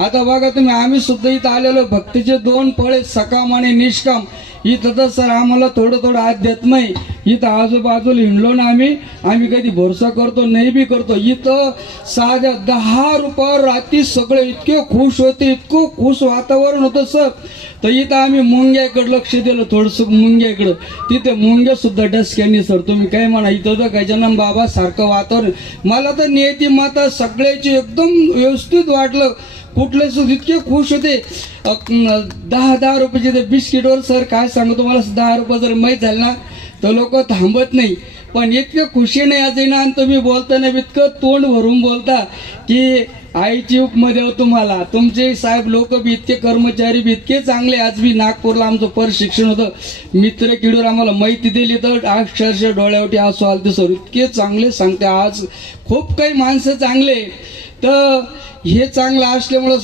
आता बघा तुम्ही, आम्ही सुद्धा इथं आलेलो भक्तीचे 2 फळे सकाम आणि निष्काम. इथं तर सर आम्हाला थोडं अध्यात्म आहे. इथं आजूबाजूला हिंडलो ना आम्ही कधी भरोसा करतो नाही बी करतो. इथं साध्या 10 रुपयावर रात्री सगळे इतके खुश होते, इतकं खुश वातावरण होतं सर. तर इथं आम्ही मुंग्याकडे लक्ष दिलं, थोडंसं मुंग्याकडं. तिथे मुंग्या सुद्धा डसक्यांनी सर. तुम्ही काय म्हणा, इथं तर गजानन बाबा सारखं वातावरण. मला तर नियती माता सगळ्याची एकदम व्यवस्थित वाटलं. कुठले इतके खुश होते. 10 रुपयाचे ते बिस्किटवर सर काय सांगू तुम्हाला, 10 रुपये जर माहीत झालं ना तर लोक थांबत नाही. पण इतके खुशी नाही आज ना. आणि तुम्ही बोलताना इतकं तोंड भरून बोलता की आईची उपमा देव तुम्हाला. तुमचे साहेब लोक बी इतके, कर्मचारी बी इतके चांगले. आज बी नागपूरला आमचं प्रशिक्षण होतं, मित्र किडूर आम्हाला माहिती दिली तर अक्षरशः डोळ्यावरती हसू आलते सर. इतके चांगले सांगते. आज खूप काही माणसं चांगले. तर हे चांगलं असल्यामुळं